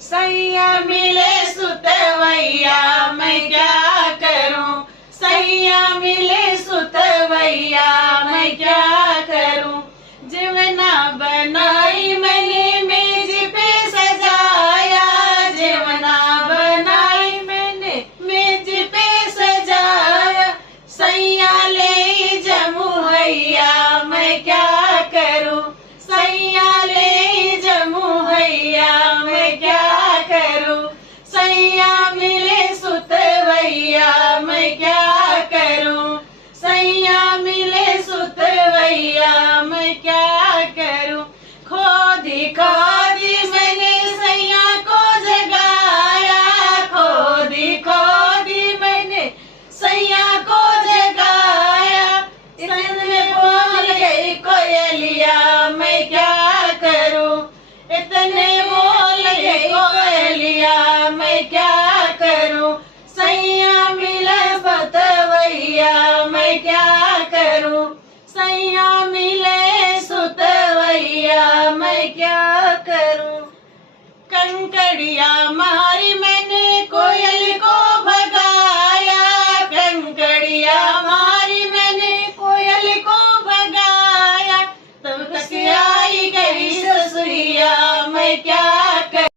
सैया मिले सुतवैया मैं क्या करूं, सैया मिले सुतवैया मैं क्या करूं। जीवना बनाई मैंने मेज पे सजाया, जीवना बनाई मैंने मेज पे सजाया। सैया ले जमुहैया मैं क्या करूं, सैया ले जमुहैया मैं क्या करूं। सैया मिले सुतवैया मैं क्या करूं, सैया मिले सुतवैया मैं क्या करूं। खोदी खोदी मैंने सैया को जगाया, खोदी खोदी मैंने सैया को जगाया। इतने बोल गई कोयलिया मैं क्या करूं, इतने बोल गई कोयलिया मैं क्या करूं। सैया मिले सुतवैया मैं क्या करूं, सैया मिले सुतवैया मैं क्या करूं। कंकड़िया मारी